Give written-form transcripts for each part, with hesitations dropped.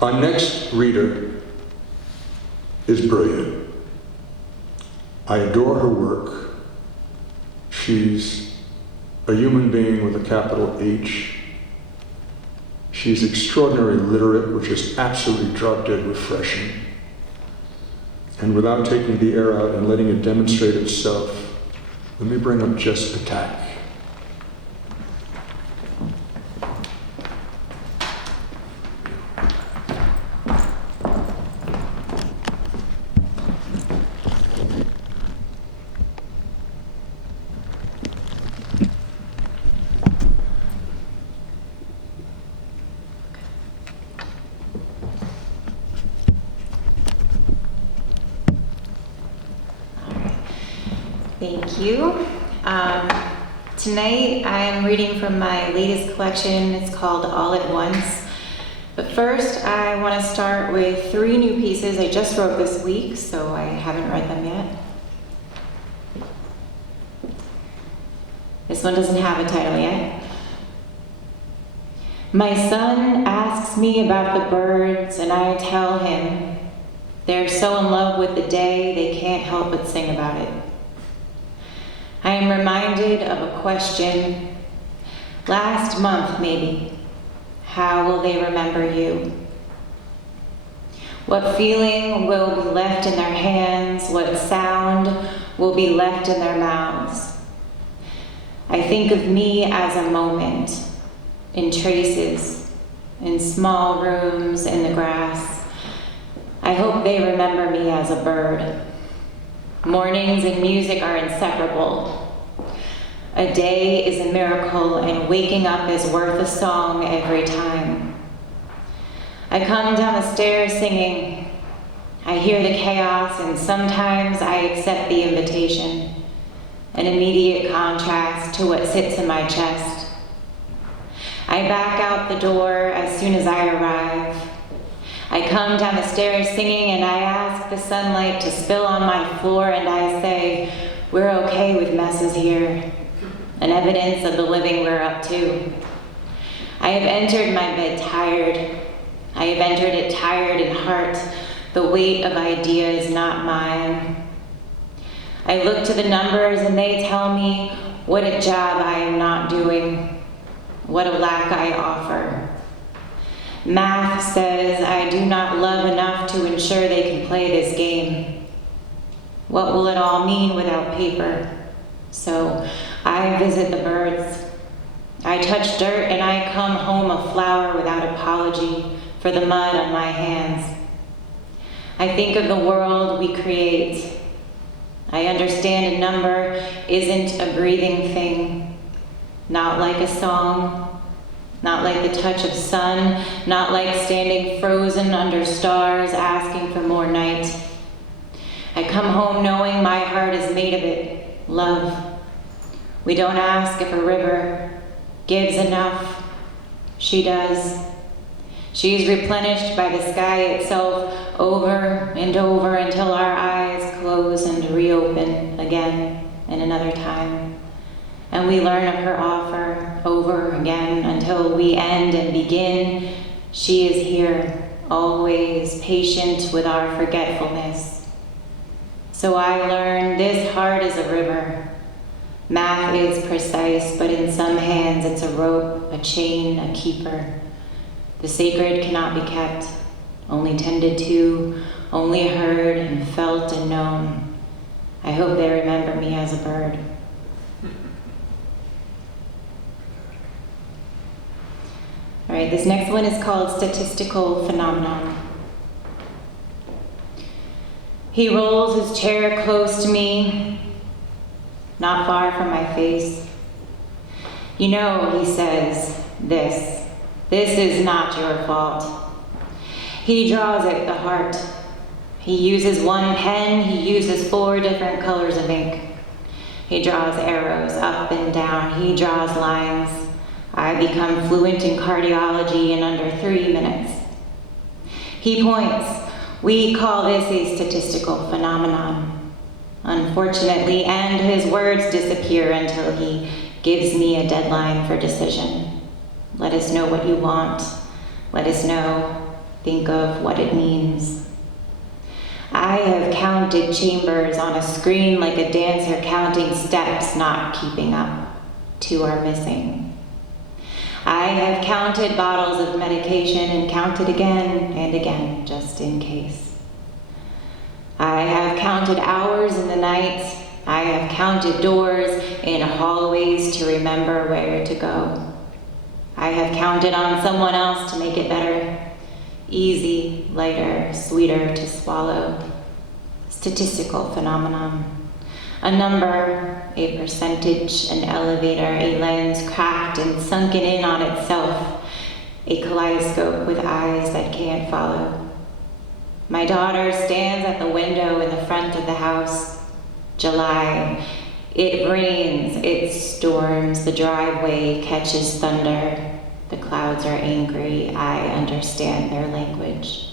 Our next reader is brilliant. I adore her work. She's a human being with a capital H. She's extraordinarily literate, which is absolutely drop-dead refreshing. And without taking the air out and letting it demonstrate itself, let me bring up JESS PTAK. Thank you. Tonight I'm reading from my latest collection. It's called All at Once. But first I want to start with 3 new pieces I just wrote this week, so I haven't read them yet. This one doesn't have a title yet. My son asks me about the birds, and I tell him they're so in love with the day they can't help but sing about it. I am reminded of a question, last month maybe. How will they remember you? What feeling will be left in their hands? What sound will be left in their mouths? I think of me as a moment, in traces, in small rooms in the grass. I hope they remember me as a bird. Mornings and music are inseparable. A day is a miracle, and waking up is worth a song every time. I come down the stairs singing. I hear the chaos, and sometimes I accept the invitation, an immediate contrast to what sits in my chest. I back out the door as soon as I arrive. I come down the stairs singing, and I ask the sunlight to spill on my floor, and I say, we're okay with messes here, an evidence of the living we're up to. I have entered my bed tired. I have entered it tired in heart. The weight of ideas not mine. I look to the numbers, and they tell me what a job I am not doing, what a lack I offer. Math says I do not love enough to ensure they can play this game. What will it all mean without paper? So I visit the birds. I touch dirt, and I come home a flower without apology for the mud on my hands. I think of the world we create. I understand a number isn't a breathing thing, not like a song, not like the touch of sun, not like standing frozen under stars asking for more night. I come home knowing my heart is made of it, love. We don't ask if a river gives enough. She does. She is replenished by the sky itself over and over until our eyes close and reopen again in another time. And we learn of her offer over again until we end and begin. She is here, always patient with our forgetfulness. So I learn this heart is a river. Math is precise, but in some hands it's a rope, a chain, a keeper. The sacred cannot be kept, only tended to, only heard and felt and known. I hope they remember me as a bird. All right, this next one is called Statistical Phenomenon. He rolls his chair close to me, not far from my face. You know, he says, this is not your fault. He draws at the heart. He uses one pen, he uses 4 different colors of ink. He draws arrows up and down, he draws lines. I become fluent in cardiology in under 3 minutes. He points. We call this a statistical phenomenon. Unfortunately, and his words disappear until he gives me a deadline for decision. Let us know what you want. Let us know think of what it means. I have counted chambers on a screen like a dancer counting steps, not keeping up. 2 are missing. I have counted bottles of medication and counted again and again, just in case. I have counted hours in the night. I have counted doors in hallways to remember where to go. I have counted on someone else to make it better, easy, lighter, sweeter to swallow. Statistical phenomenon. A number, a percentage, an elevator, a lens cracked and sunken in on itself, a kaleidoscope with eyes that can't follow. My daughter stands at the window in the front of the house. July. It rains, it storms, the driveway catches thunder. The clouds are angry, I understand their language.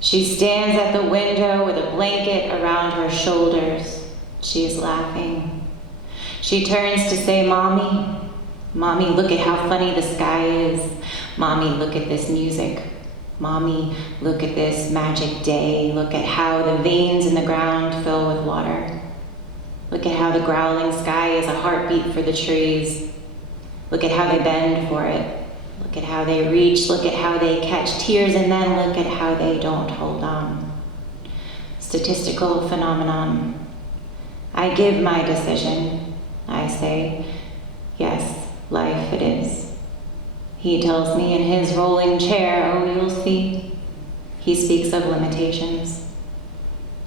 She stands at the window with a blanket around her shoulders. She is laughing. She turns to say, Mommy, Mommy, look at how funny the sky is. Mommy, look at this music. Mommy, look at this magic day. Look at how the veins in the ground fill with water. Look at how the growling sky is a heartbeat for the trees. Look at how they bend for it. Look at how they reach. Look at how they catch tears, and then look at how they don't hold on. Statistical phenomenon. I give my decision. I say, yes, life it is. He tells me in his rolling chair, oh, you'll see. He speaks of limitations.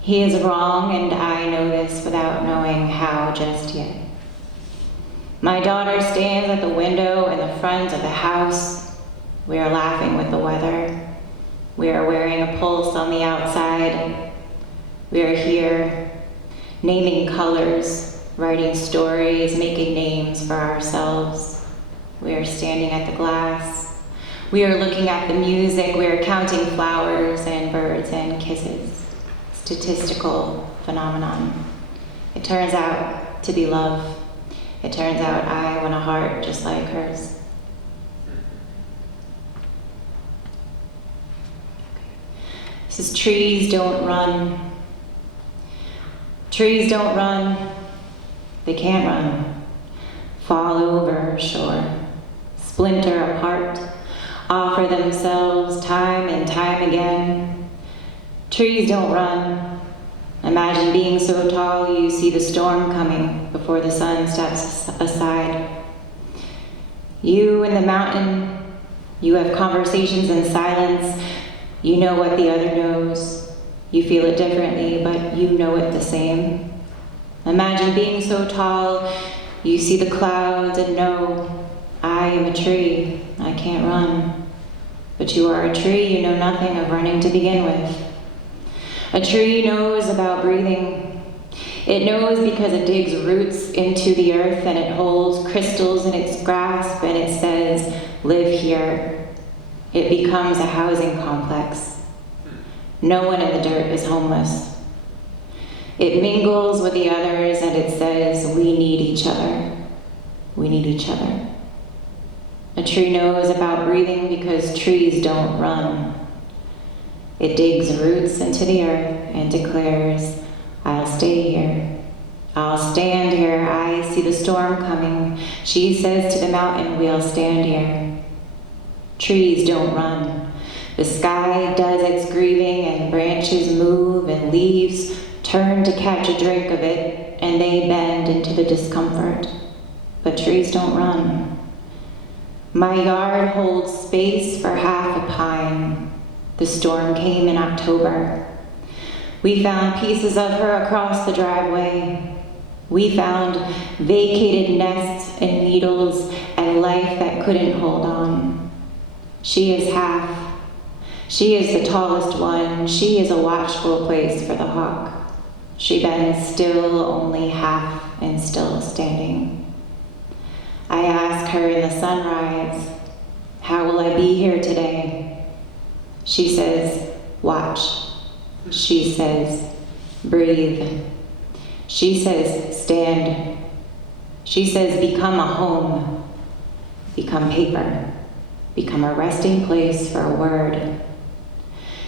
He is wrong, and I know this without knowing how just yet. My daughter stands at the window in the front of the house. We are laughing with the weather. We are wearing a pulse on the outside. We are here, naming colors, writing stories, making names for ourselves. We are standing at the glass. We are looking at the music. We are counting flowers and birds and kisses. Statistical phenomenon. It turns out to be love. It turns out I want a heart just like hers. This is trees don't run. Trees don't run. They can't run. Fall over, sure. Splinter apart. Offer themselves time and time again. Trees don't run. Imagine being so tall you see the storm coming before the sun steps aside. You in the mountain, you have conversations in silence. You know what the other knows. You feel it differently, but you know it the same. Imagine being so tall, you see the clouds and know, I am a tree, I can't run. But you are a tree, you know nothing of running to begin with. A tree knows about breathing. It knows because it digs roots into the earth and it holds crystals in its grasp and it says, live here. It becomes a housing complex. No one in the dirt is homeless. It mingles with the others and it says, we need each other. We need each other. A tree knows about breathing because trees don't run. It digs roots into the earth and declares, I'll stay here. I'll stand here. I see the storm coming. She says to the mountain, we'll stand here. Trees don't run. The sky does its grieving and branches move and leaves turn to catch a drink of it and they bend into the discomfort. But trees don't run. My yard holds space for half a pine. The storm came in October. We found pieces of her across the driveway. We found vacated nests and needles and life that couldn't hold on. She is half. She is the tallest one. She is a watchful place for the hawk. She bends still, only half and still standing. I ask her in the sunrise, how will I be here today? She says, watch. She says, breathe. She says, stand. She says, become a home. Become paper. Become a resting place for a word.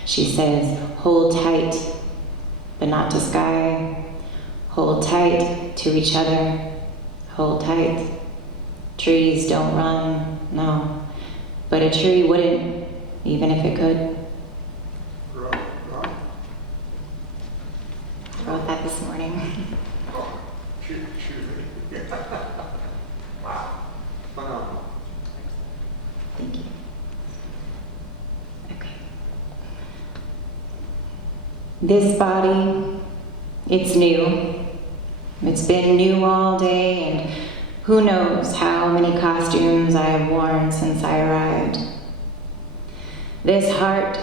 She says, hold tight, but not to sky. Hold tight to each other. Hold tight. Trees don't run, no. But a tree wouldn't, even if it could. Right. I wrote that this morning. Oh, shoot me. Wow. Phenomenal. Thank you. Okay. This body, it's new. It's been new all day, and who knows how many costumes I have worn since I arrived. This heart,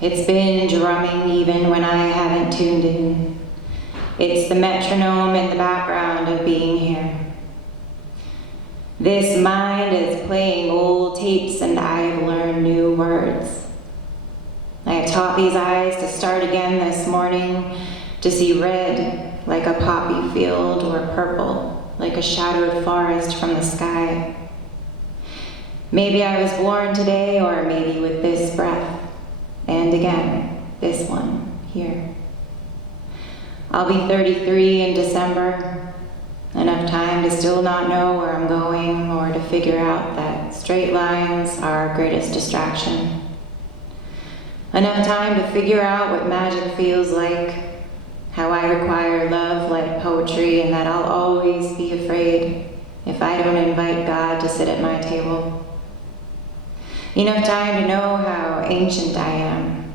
it's been drumming even when I haven't tuned in. It's the metronome in the background of being here. This mind is playing old tapes and I've learned new words. I have taught these eyes to start again this morning, to see red like a poppy field or purple like a shadowed forest from the sky. Maybe I was born today, or maybe with this breath, and again, this one here. I'll be 33 in December, enough time to still not know where I'm going or to figure out that straight lines are our greatest distraction. Enough time to figure out what magic feels like, how I require love like poetry, and that I'll always be afraid if I don't invite God to sit at my table. Enough time to know how ancient I am.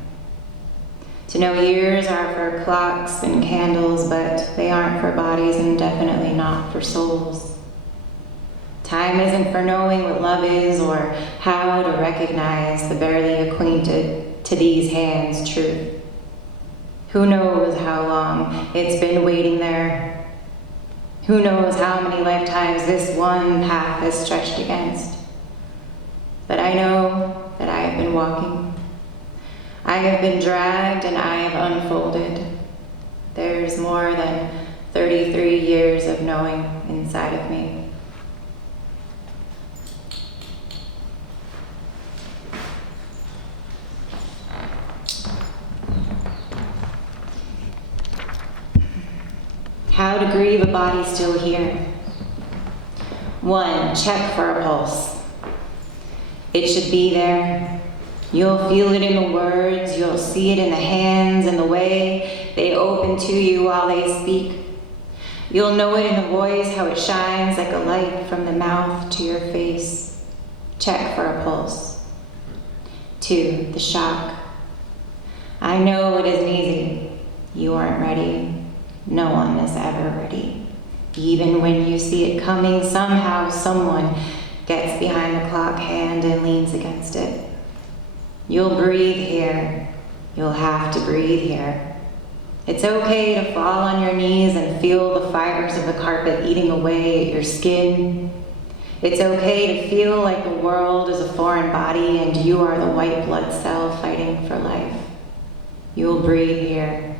To know years are for clocks and candles, but they aren't for bodies and definitely not for souls. Time isn't for knowing what love is or how to recognize the barely acquainted to these hands' truth. Who knows how long it's been waiting there? Who knows how many lifetimes this one path has stretched against? But I know that I have been walking. I have been dragged and I have unfolded. There's more than 33 years of knowing inside of me. How to grieve a body still here. 1, check for a pulse. It should be there. You'll feel it in the words, you'll see it in the hands and the way they open to you while they speak. You'll know it in the voice, how it shines like a light from the mouth to your face. Check for a pulse. 2, the shock. I know it isn't easy. You aren't ready. No one is ever ready. Even when you see it coming, somehow someone gets behind the clock hand and leans against it. You'll breathe here. You'll have to breathe here. It's okay to fall on your knees and feel the fibers of the carpet eating away at your skin. It's okay to feel like the world is a foreign body and you are the white blood cell fighting for life. You'll breathe here.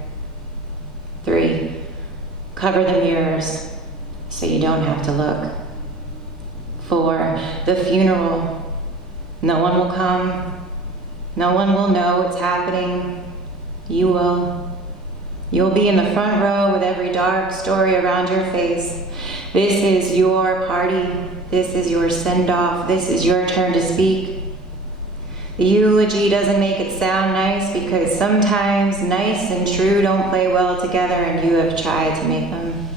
3, cover the mirrors so you don't have to look. 4, the funeral. No one will come. No one will know what's happening. You will. You'll be in the front row with every dark story around your face. This is your party. This is your send-off. This is your turn to speak. The eulogy doesn't make it sound nice because sometimes nice and true don't play well together and you have tried to make them.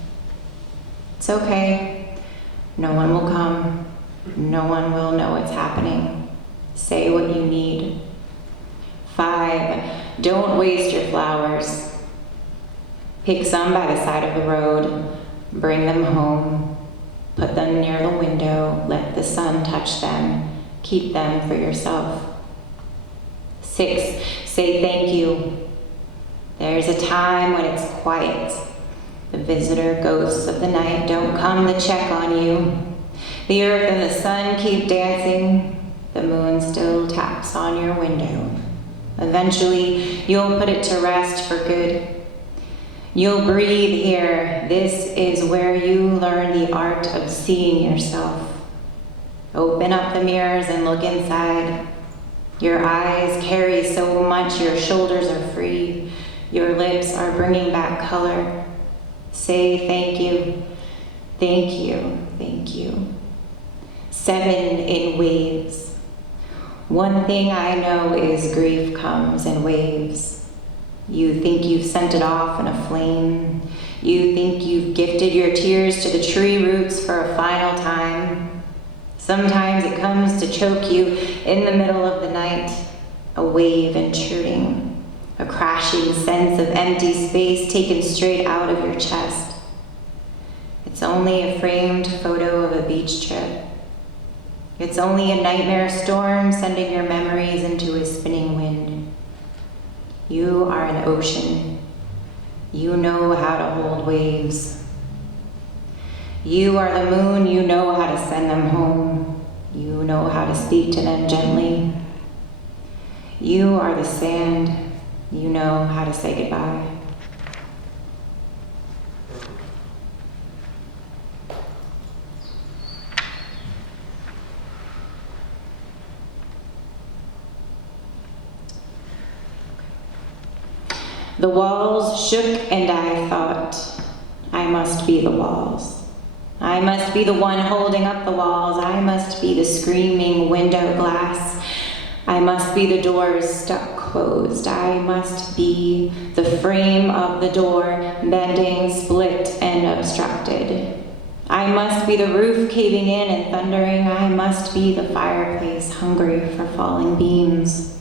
It's okay. No one will come. No one will know what's happening. Say what you need. 5, don't waste your flowers. Pick some by the side of the road. Bring them home. Put them near the window. Let the sun touch them. Keep them for yourself. 6, say thank you. There's a time when it's quiet. The visitor ghosts of the night don't come to check on you. The earth and the sun keep dancing. The moon still taps on your window. Eventually, you'll put it to rest for good. You'll breathe here. This is where you learn the art of seeing yourself. Open up the mirrors and look inside. Your eyes carry so much, your shoulders are free. Your lips are bringing back color. Say thank you, thank you, thank you. 7 in waves. One thing I know is grief comes in waves. You think you've sent it off in a flame. You think you've gifted your tears to the tree roots for a final time. Sometimes it comes to choke you in the middle of the night, a wave intruding, a crashing sense of empty space taken straight out of your chest. It's only a framed photo of a beach trip. It's only a nightmare storm sending your memories into a spinning wind. You are an ocean. You know how to hold waves. You are the moon, you know how to send them home. You know how to speak to them gently. You are the sand, you know how to say goodbye. The walls shook and I thought, I must be the walls. I must be the one holding up the walls. I must be the screaming window glass. I must be the doors stuck closed. I must be the frame of the door bending, split, and obstructed. I must be the roof caving in and thundering. I must be the fireplace hungry for falling beams.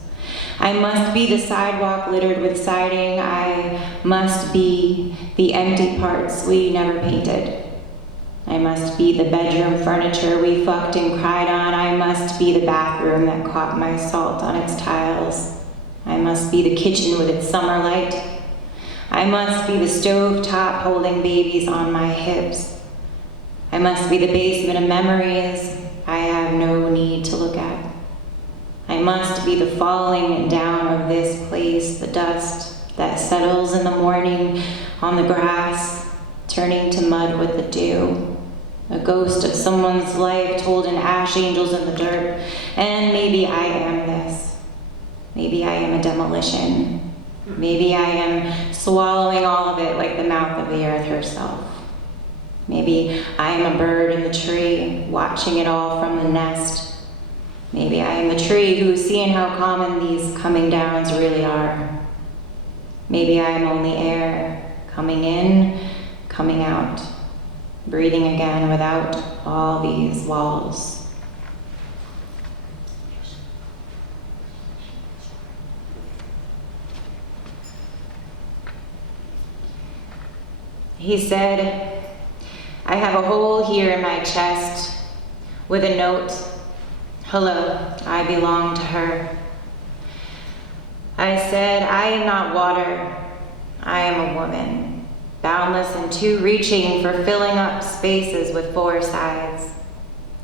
I must be the sidewalk littered with siding. I must be the empty parts we never painted. I must be the bedroom furniture we fucked and cried on. I must be the bathroom that caught my salt on its tiles. I must be the kitchen with its summer light. I must be the stove top holding babies on my hips. I must be the basement of memories I have no need to look at. I must be the falling down of this place, the dust that settles in the morning on the grass, turning to mud with the dew. A ghost of someone's life told in ash angels in the dirt. And maybe I am this. Maybe I am a demolition. Maybe I am swallowing all of it like the mouth of the earth herself. Maybe I am a bird in the tree, watching it all from the nest. Maybe I am the tree who's seeing how common these coming downs really are. Maybe I am only air, coming in, coming out, breathing again without all these walls. He said, I have a hole here in my chest with a note. Hello, I belong to her. I said, I am not water, I am a woman, boundless and too reaching for filling up spaces with 4 sides.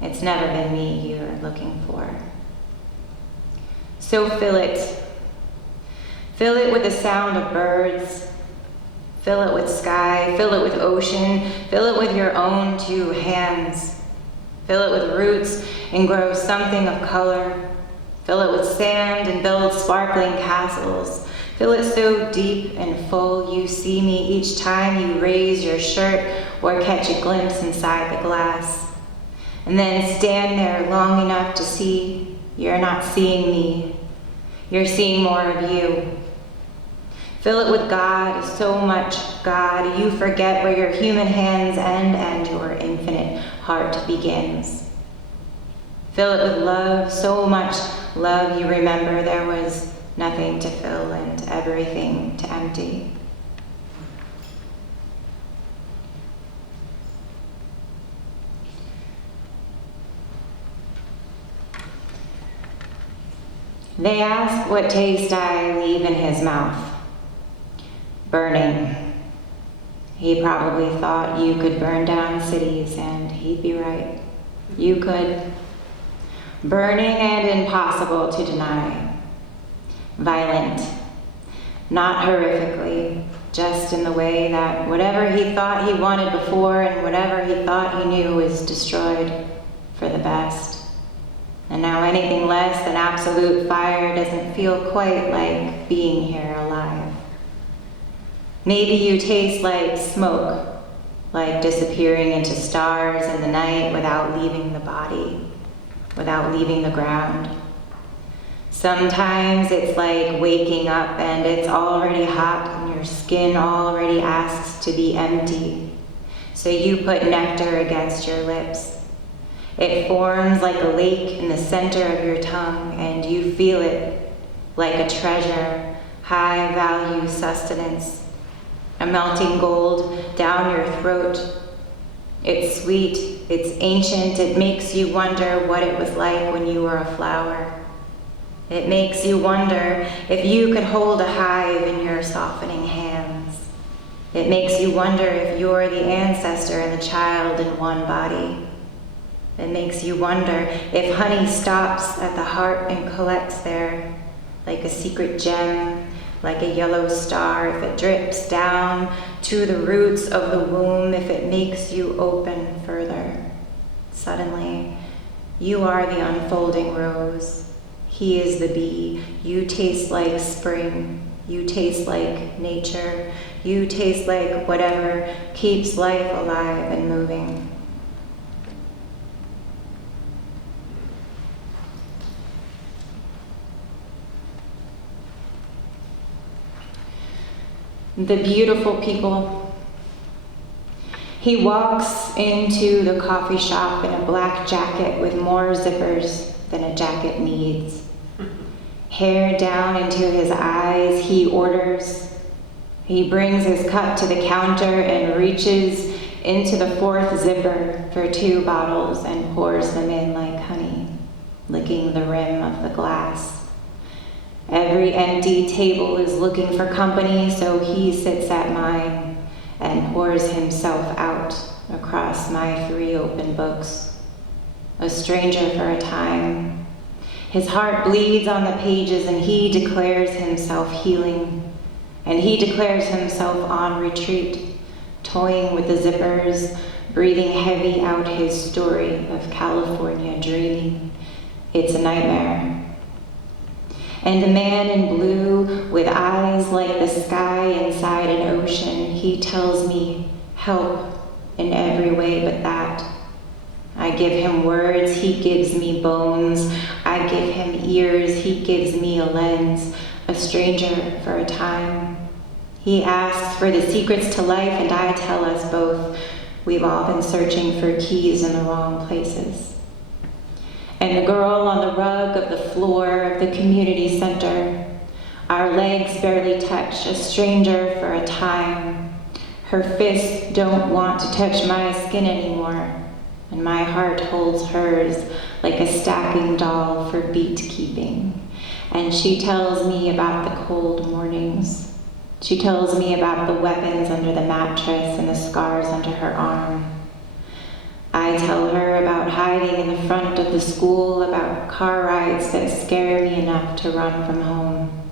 It's never been me you're looking for. So fill it. Fill it with the sound of birds. Fill it with sky, fill it with ocean, fill it with your own 2 hands. Fill it with roots and grow something of color. Fill it with sand and build sparkling castles. Fill it so deep and full you see me each time you raise your shirt or catch a glimpse inside the glass. And then stand there long enough to see you're not seeing me. You're seeing more of you. Fill it with God, so much God, you forget where your human hands end and your infinite heart begins. Fill it with love, so much love you remember there was nothing to fill and everything to empty. They ask what taste I leave in his mouth. Burning. He probably thought you could burn down cities, and he'd be right. You could. Burning and impossible to deny. Violent. Not horrifically, just in the way that whatever he thought he wanted before and whatever he thought he knew was destroyed for the best. And now anything less than absolute fire doesn't feel quite like being here alive. Maybe you taste like smoke, like disappearing into stars in the night without leaving the body, without leaving the ground. Sometimes it's like waking up and it's already hot and your skin already asks to be empty. So you put nectar against your lips. It forms like a lake in the center of your tongue and you feel it like a treasure, high value sustenance, a melting gold down your throat. It's sweet, it's ancient, it makes you wonder what it was like when you were a flower. It makes you wonder if you could hold a hive in your softening hands. It makes you wonder if you're the ancestor and the child in one body. It makes you wonder if honey stops at the heart and collects there, like a secret gem, like a yellow star, if it drips down to the roots of the womb, if it makes you open further. Suddenly, you are the unfolding rose. He is the bee. You taste like spring. You taste like nature. You taste like whatever keeps life alive and moving. The beautiful people. He walks into the coffee shop in a black jacket with more zippers than a jacket needs. Hair down into his eyes, he orders. He brings his cup to the counter and reaches into the fourth zipper for 2 bottles and pours them in like honey, licking the rim of the glass. Every empty table is looking for company, so he sits at mine and pours himself out across my 3 open books. A stranger for a time. His heart bleeds on the pages and he declares himself healing. And he declares himself on retreat, toying with the zippers, breathing heavy out his story of California dreaming. It's a nightmare. And the man in blue, with eyes like the sky inside an ocean, he tells me help in every way but that. I give him words, he gives me bones. I give him ears, he gives me a lens, a stranger for a time. He asks for the secrets to life, and I tell us both we've all been searching for keys in the wrong places. And the girl on the rug of the floor of the community center, our legs barely touch, a stranger for a time. Her fists don't want to touch my skin anymore, and my heart holds hers like a stacking doll for beat keeping. And she tells me about the cold mornings. She tells me about the weapons under the mattress and the scars under her arm. I tell her about hiding in the front of the school, about car rides that scare me enough to run from home.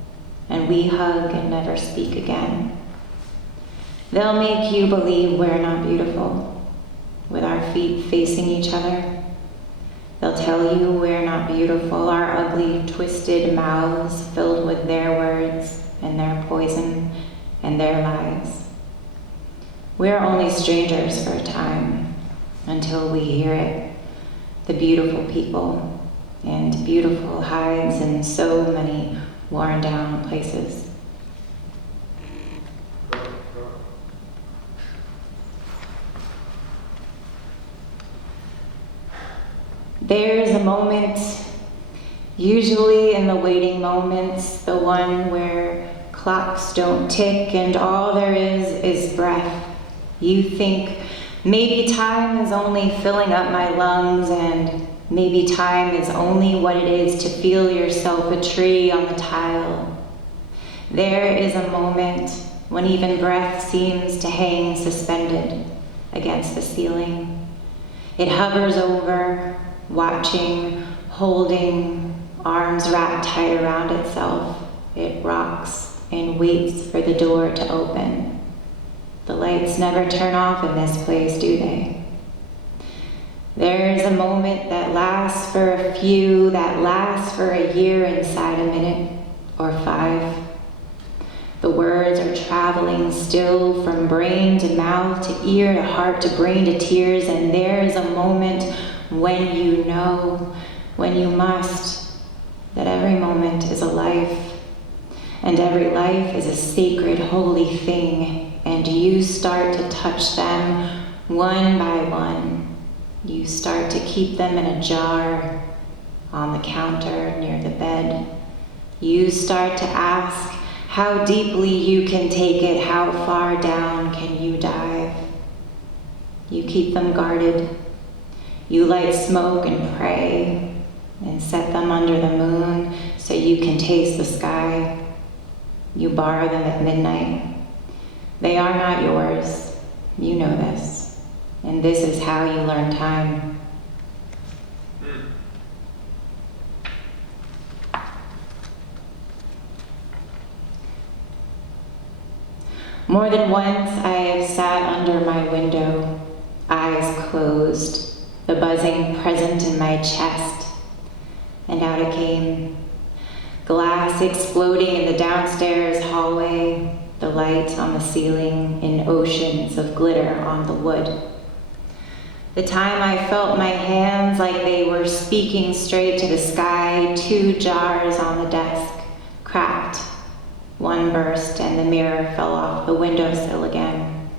And we hug and never speak again. They'll make you believe we're not beautiful, with our feet facing each other. They'll tell you we're not beautiful, our ugly, twisted mouths filled with their words and their poison and their lies. We're only strangers for a time, until we hear it. The beautiful people and beautiful hides in so many worn down places. There's a moment, usually in the waiting moments, the one where clocks don't tick and all there is breath. You think, maybe time is only filling up my lungs, and maybe time is only what it is to feel yourself a tree on the tile. There is a moment when even breath seems to hang suspended against the ceiling. It hovers over, watching, holding, arms wrapped tight around itself. It rocks and waits for the door to open. The lights never turn off in this place, do they? There's a moment that lasts for a few, that lasts for a year inside a minute or 5. The words are traveling still from brain to mouth to ear to heart to brain to tears, and there's a moment when you know, when you must, that every moment is a life, and every life is a sacred, holy thing, and you start to touch them one by one. You start to keep them in a jar on the counter near the bed. You start to ask how deeply you can take it, how far down can you dive. You keep them guarded. You light smoke and pray and set them under the moon so you can taste the sky. You borrow them at midnight. They are not yours. You know this. And this is how you learn time. More than once I have sat under my window, eyes closed, the buzzing present in my chest, and out it came. Glass exploding in the downstairs hallway, the light on the ceiling in oceans of glitter on the wood. The time I felt my hands like they were speaking straight to the sky, 2 jars on the desk, cracked. One burst and the mirror fell off the windowsill again.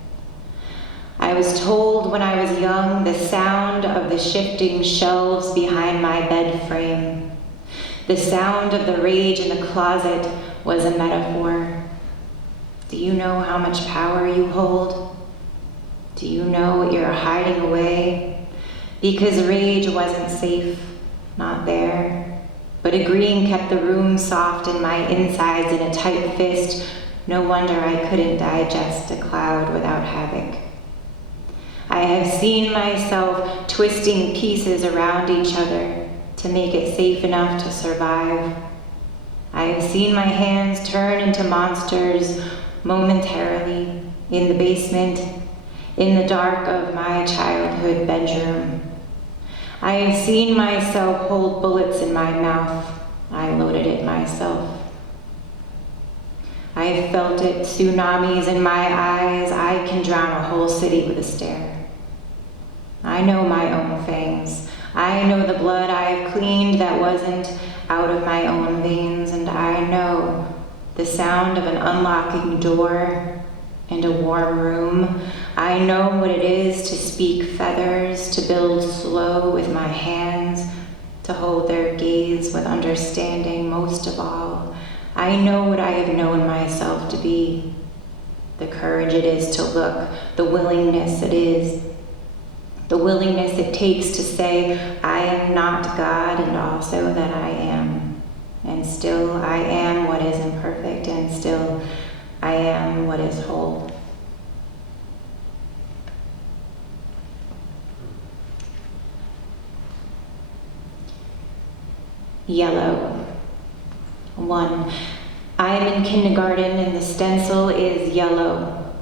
I was told when I was young the sound of the shifting shelves behind my bed frame. The sound of the rage in the closet was a metaphor. Do you know how much power you hold? Do you know what you're hiding away? Because rage wasn't safe, not there. But agreeing kept the room soft and my insides in a tight fist. No wonder I couldn't digest a cloud without havoc. I have seen myself twisting pieces around each other to make it safe enough to survive. I have seen my hands turn into monsters momentarily in the basement, in the dark of my childhood bedroom. I have seen myself hold bullets in my mouth. I loaded it myself. I have felt it, tsunamis in my eyes. I can drown a whole city with a stare. I know my own fangs. I know the blood I have cleaned that wasn't out of my own veins, and I know the sound of an unlocking door and a warm room. I know what it is to speak feathers, to build slow with my hands, to hold their gaze with understanding. Most of all, I know what I have known myself to be. The courage it is to look, the willingness it is, the willingness it takes to say, I am not God, and also that I am. And still I am what is imperfect, and still I am what is whole. Yellow. 1. I am in kindergarten and the stencil is yellow.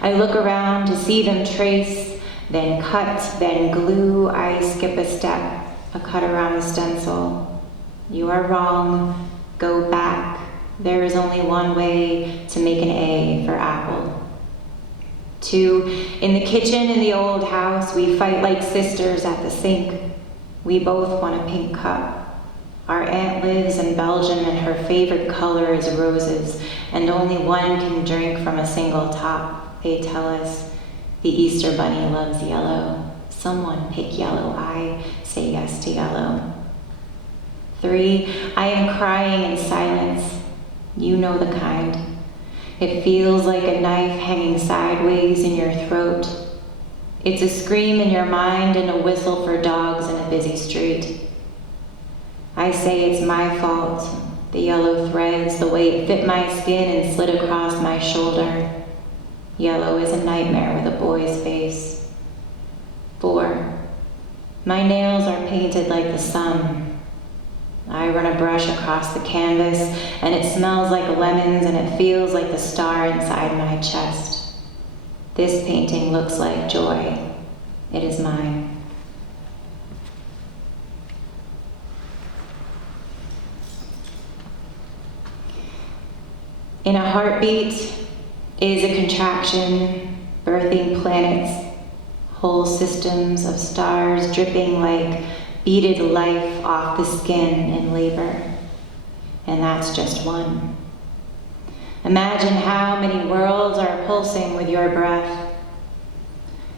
I look around to see them trace, then cut, then glue. I skip a step, a cut around the stencil. You are wrong. Go back. There is only one way to make an A for apple. 2. In the kitchen in the old house, we fight like sisters at the sink. We both want a pink cup. Our aunt lives in Belgium and her favorite color is roses, and only one can drink from a single top. They tell us the Easter Bunny loves yellow. Someone pick yellow. I say yes to yellow. 3. I am crying in silence. You know the kind. It feels like a knife hanging sideways in your throat. It's a scream in your mind and a whistle for dogs in a busy street. I say it's my fault. The yellow threads, the way it fit my skin and slid across my shoulder. Yellow is a nightmare with a boy's face. 4. My nails are painted like the sun. I run a brush across the canvas and it smells like lemons and it feels like the star inside my chest. This painting looks like joy. It is mine. In a heartbeat is a contraction, birthing planets, whole systems of stars dripping like beaded life off the skin in labor. And that's just one. Imagine how many worlds are pulsing with your breath.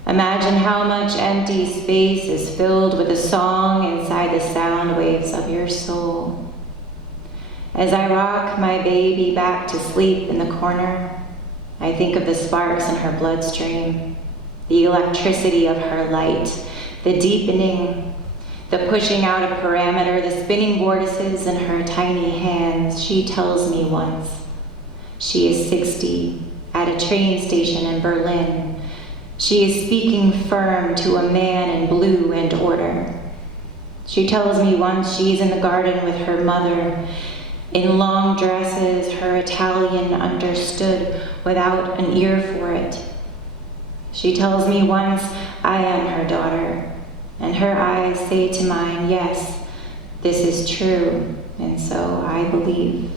Imagine how much empty space is filled with a song inside the sound waves of your soul. As I rock my baby back to sleep in the corner, I think of the sparks in her bloodstream, the electricity of her light, the deepening, the pushing out of parameter, the spinning vortices in her tiny hands. She tells me once she is 60 at a train station in Berlin. She is speaking firm to a man in blue and order. She tells me once she's in the garden with her mother, in long dresses, her Italian understood without an ear for it. She tells me once I am her daughter, and her eyes say to mine, yes, this is true, and so I believe.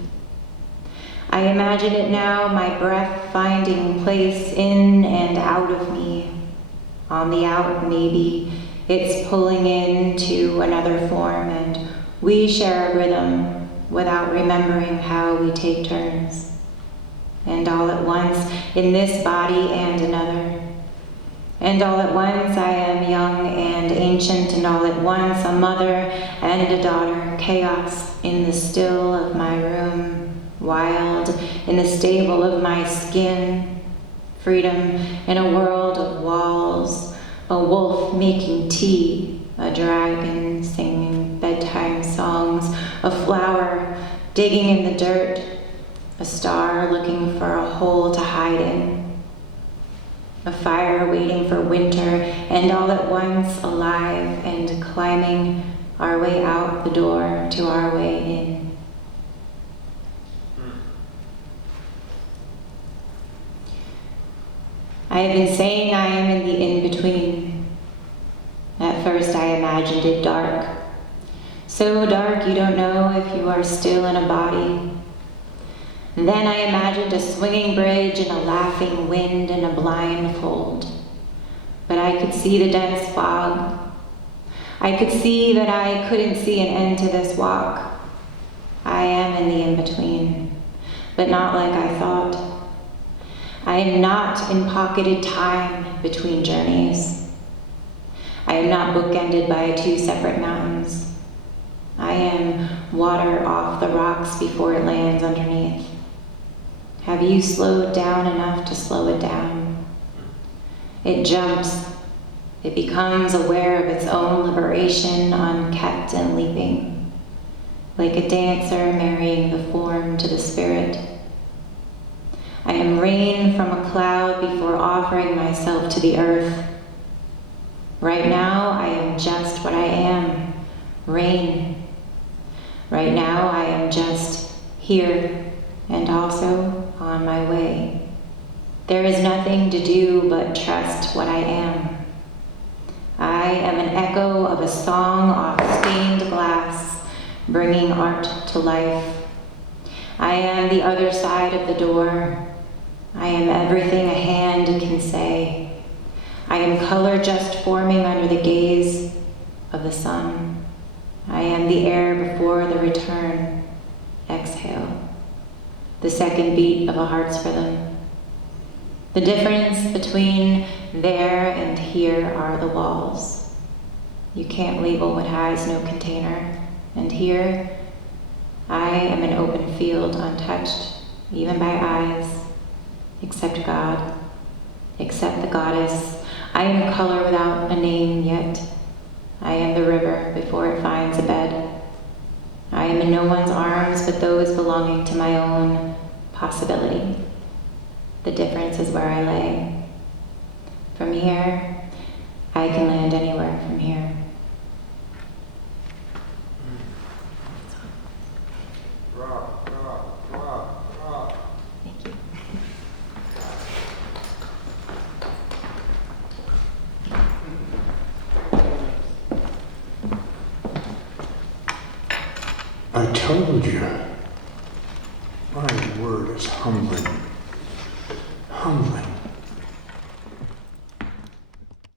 I imagine it now, my breath finding place in and out of me. On the out, maybe it's pulling into another form, and we share a rhythm without remembering how we take turns. And all at once, in this body and another. And all at once I am young and ancient, and all at once a mother and a daughter, chaos in the still of my room, wild in the stable of my skin, freedom in a world of walls, a wolf making tea, a dragon singing bedtime songs, a flower digging in the dirt, a star looking for a hole to hide in, a fire waiting for winter, and all at once alive and climbing our way out the door to our way in. I have been saying I am in the in-between. At first I imagined it dark. So dark you don't know if you are still in a body. Then I imagined a swinging bridge and a laughing wind and a blindfold. But I could see the dense fog. I could see that I couldn't see an end to this walk. I am in the in-between, but not like I thought. I am not in pocketed time between journeys. I am not bookended by two separate mountains. I am water off the rocks before it lands underneath. Have you slowed down enough to slow it down? It jumps. It becomes aware of its own liberation, unkept and leaping, like a dancer marrying the form to the spirit. I am rain from a cloud before offering myself to the earth. Right now, I am just what I am, rain. Right now, I am just here and also on my way. There is nothing to do but trust what I am. I am an echo of a song off stained glass, bringing art to life. I am the other side of the door. I am everything a hand can say. I am color just forming under the gaze of the sun. I am the air before the return. Exhale. The second beat of a heart's rhythm. The difference between there and here are the walls. You can't label what has no container. And here, I am an open field untouched, even by eyes, except God, except the goddess. I am color without a name yet. I am the river before it finds a bed. I am in no one's arms but those belonging to my own possibility. The difference is where I lay. From here, I can land anywhere from here. Thank you. I told you. My word, it's humbling. Humbling.